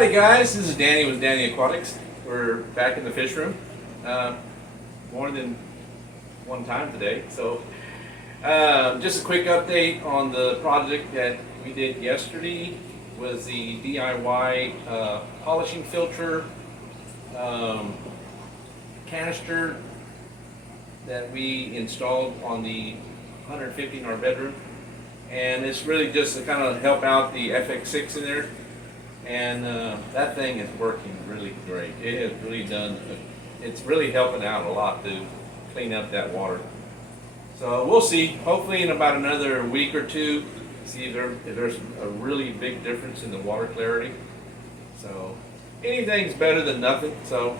Howdy guys, this is Danny with Danny Aquatics. We're back in the fish room more than one time today. So just a quick update on the project that we did yesterday was the DIY polishing filter canister that we installed on the 150 in our bedroom. And it's really just to kind of help out the FX6 in there. And that thing is working really great. It has really it's really helping out a lot to clean up that water. So we'll see, hopefully in about another week or two, see if there's a really big difference in the water clarity. So anything's better than nothing. So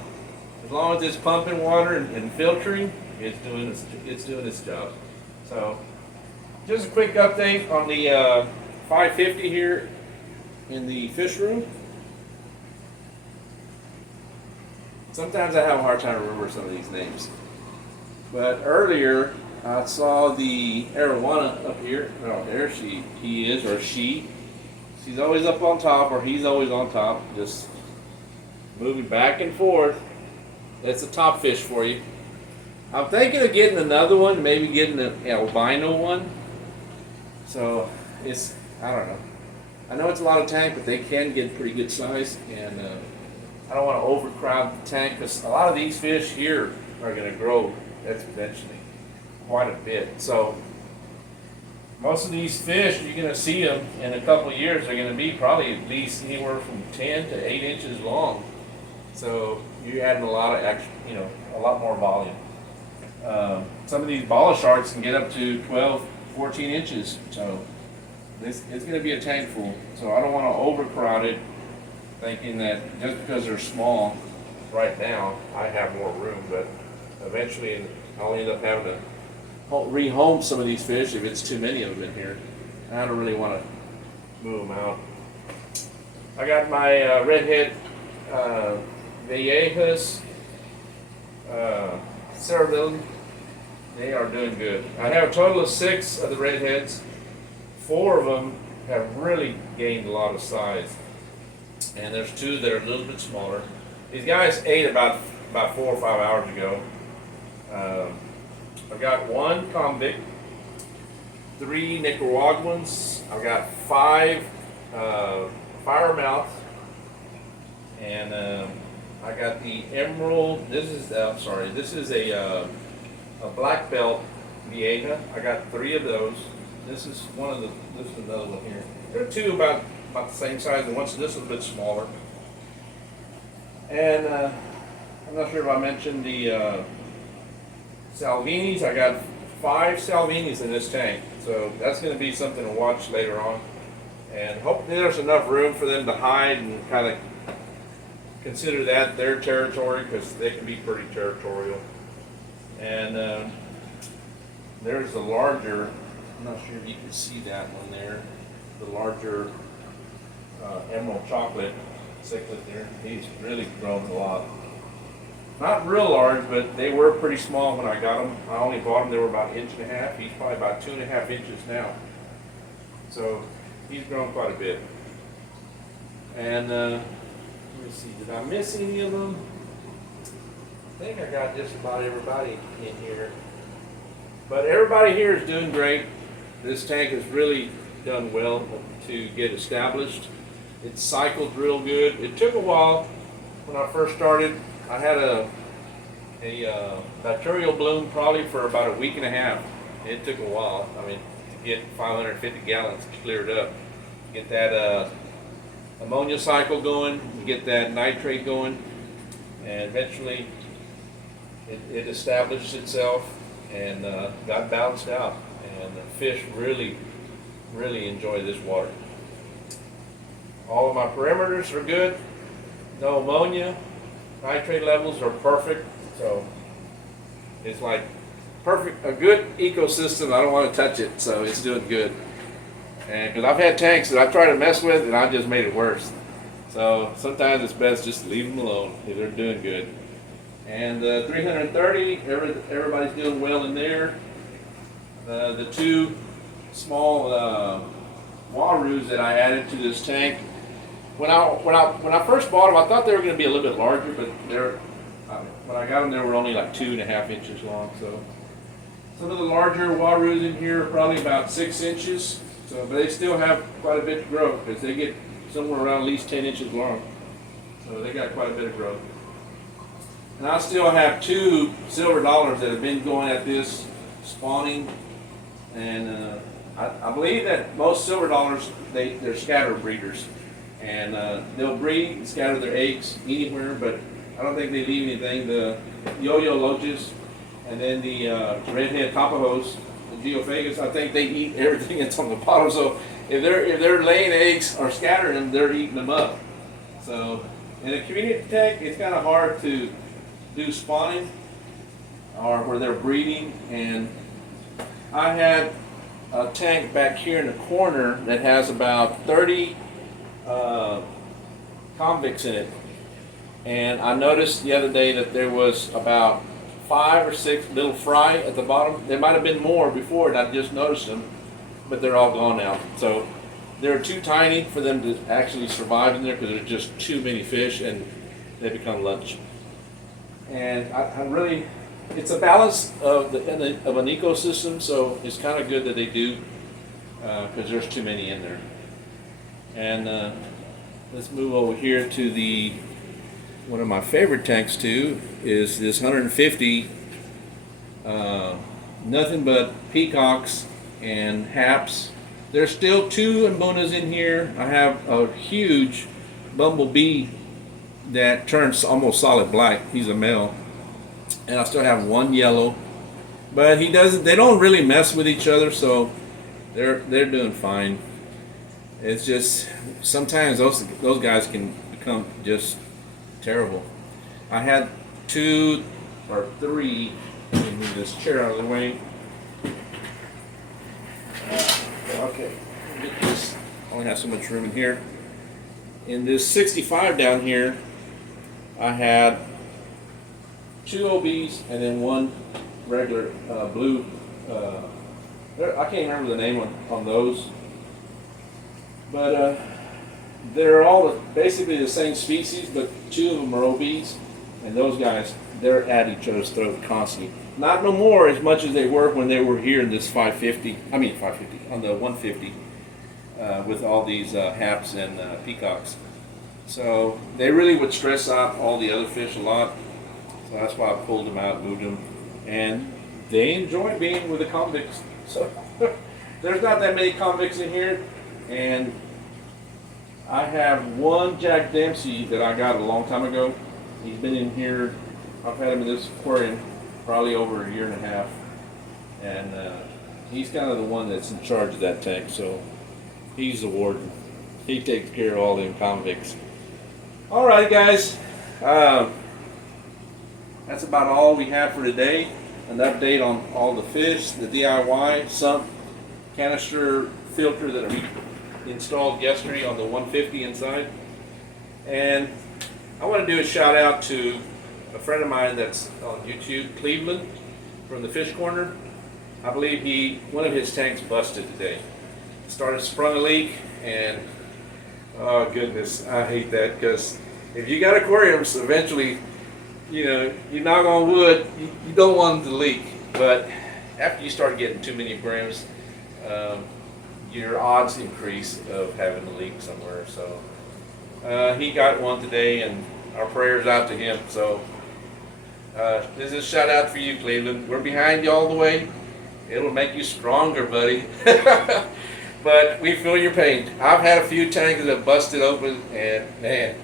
as long as it's pumping water and filtering, it's doing its job. So just a quick update on the 550 here in the fish room. Sometimes I have a hard time remembering some of these names. But earlier I saw the arowana up here. Oh, there he is, or she. She's always up on top, or he's always on top, just moving back and forth. That's a top fish for you. I'm thinking of getting another one, maybe getting an albino one. So I don't know. I know it's a lot of tank, but they can get pretty good size, and I don't want to overcrowd the tank because a lot of these fish here are going to grow exponentially quite a bit. So most of these fish, you're going to see them in a couple of years. They're going to be probably at least anywhere from 10 to 8 inches long. So you're adding a lot of extra, a lot more volume. Some of these bala sharks can get up to 12, 14 inches. So it's going to be a tank full, so I don't want to overcrowd it, thinking that just because they're small right now, I have more room, but eventually I'll end up having to rehome some of these fish if it's too many of them in here. I don't really want to move them out. I got my redhead Viejas Cerebellum. They are doing good. I have a total of 6 of the redheads. 4 of them have really gained a lot of size, and there's 2 that are a little bit smaller. These guys ate about 4 or 5 hours ago. I've got 1 convict, 3 Nicaraguans. I've got 5 firemouth, and I got the emerald. This is a black belt Vieja. I got 3 of those. This is another one here. There are 2 about the same size, and this is a bit smaller. And I'm not sure if I mentioned the Salvinis. I got 5 Salvinis in this tank, so that's going to be something to watch later on. And hopefully there's enough room for them to hide and kind of consider that their territory, because they can be pretty territorial. And there's the larger. I'm not sure if you can see that one there. The larger emerald chocolate cichlid there. He's really grown a lot. Not real large, but they were pretty small when I got them. I only bought them, they were about 1.5 inches. He's probably about 2.5 inches now. So he's grown quite a bit. And let me see, did I miss any of them? I think I got just about everybody in here. But everybody here is doing great. This tank has really done well to get established. It cycled real good. It took a while when I first started. I had a bacterial bloom probably for about 1.5 weeks. It took a while. I mean, to get 550 gallons cleared up, get that ammonia cycle going, get that nitrate going, and eventually it established itself and got balanced out. And the fish really enjoy this water. All of my perimeters are good. No ammonia. Nitrate levels are perfect. So it's like perfect, a good ecosystem. I don't want to touch it, so it's doing good. And because I've had tanks that I've tried to mess with and I just made it worse. So sometimes it's best just to leave them alone if they're doing good. And 330, everybody's doing well in there. The 2 small Waroos that I added to this tank when I first bought them, I thought they were going to be a little bit larger, but when I got them, they were only like 2.5 inches long. So some of the larger Warus in here are probably about 6 inches. So, but they still have quite a bit to grow because they get somewhere around at least 10 inches long. So they got quite a bit of growth. And I still have 2 silver dollars that have been going at this spawning, and I believe that most silver dollars they're scatter breeders, and they'll breed and scatter their eggs anywhere, but I don't think they leave anything. The yo-yo loaches and then the redhead tapajos, the geophagus, I think they eat everything that's on the bottom. So if they're laying eggs or scattering them, they're eating them up. So in a community tank, it's kind of hard to do spawning or where they're breeding. And I had a tank back here in the corner that has about 30 convicts in it, and I noticed the other day that there was about 5 or 6 little fry at the bottom. There might have been more before and I just noticed them, but they're all gone now. So they're too tiny for them to actually survive in there because there's just too many fish and they become lunch. And I really, it's a balance of an ecosystem, so it's kind of good that they do because there's too many in there. And let's move over here to one of my favorite tanks too is this 150 nothing but peacocks and haps. There's still 2 Mbunas in here. I have a huge bumblebee that turns almost solid black. He's a male. And I still have 1 yellow, but they don't really mess with each other, so they're doing fine. It's just sometimes those guys can become just terrible. I had 2 or 3. Let me move this chair out of the way. Okay, get this. I only have so much room in here. In this 65 down here, I had 2 OBs and then 1 regular blue. I can't remember the name on those, but they're all basically the same species, but 2 of them are OBs, and those guys, they're at each other's throat constantly. Not no more as much as they were when they were here in this 550 on the 150 with all these haps and peacocks. So they really would stress out all the other fish a lot. So that's why I pulled them out, moved them, and they enjoy being with the convicts. So there's not that many convicts in here, and I have 1 Jack Dempsey that I got a long time ago. He's been in here. I've had him in this aquarium probably over 1.5 years, and he's kind of the one that's in charge of that tank. So he's the warden. He takes care of all them convicts. All right, guys. That's about all we have for today. An update on all the fish, the DIY sump canister filter that we installed yesterday on the 150 inside. And I want to do a shout out to a friend of mine that's on YouTube, Cleveland, from the Fish Corner. I believe one of his tanks busted today. Sprung a leak, and oh goodness, I hate that, because if you got aquariums, eventually, you knock on wood, you don't want them to leak. But after you start getting too many aquariums, your odds increase of having a leak somewhere. So he got one today, and our prayers out to him. So this is a shout out for you, Cleveland. We're behind you all the way. It'll make you stronger, buddy. But we feel your pain. I've had a few tanks that have busted open, and man,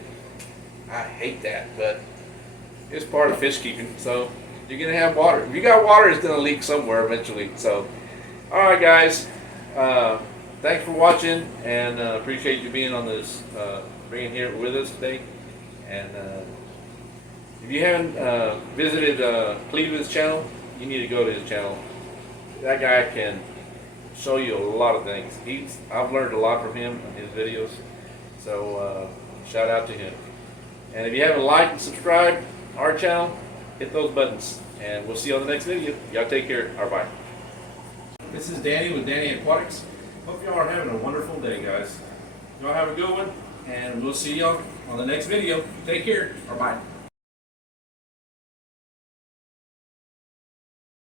I hate that, but it's part of fish keeping. So you're gonna have water. If you got water, it's gonna leak somewhere eventually. So, all right, guys. Thanks for watching, and appreciate you being on this, being here with us today. And if you haven't visited Cleveland's channel, you need to go to his channel. That guy can show you a lot of things. I've learned a lot from him in his videos. So shout out to him. And if you haven't liked and subscribed our channel, hit those buttons. And we'll see you on the next video. Y'all take care. All right, bye. This is Danny with Danny Aquatics. Hope y'all are having a wonderful day, guys. Y'all have a good one. and we'll see y'all on the next video. Take care. Or bye.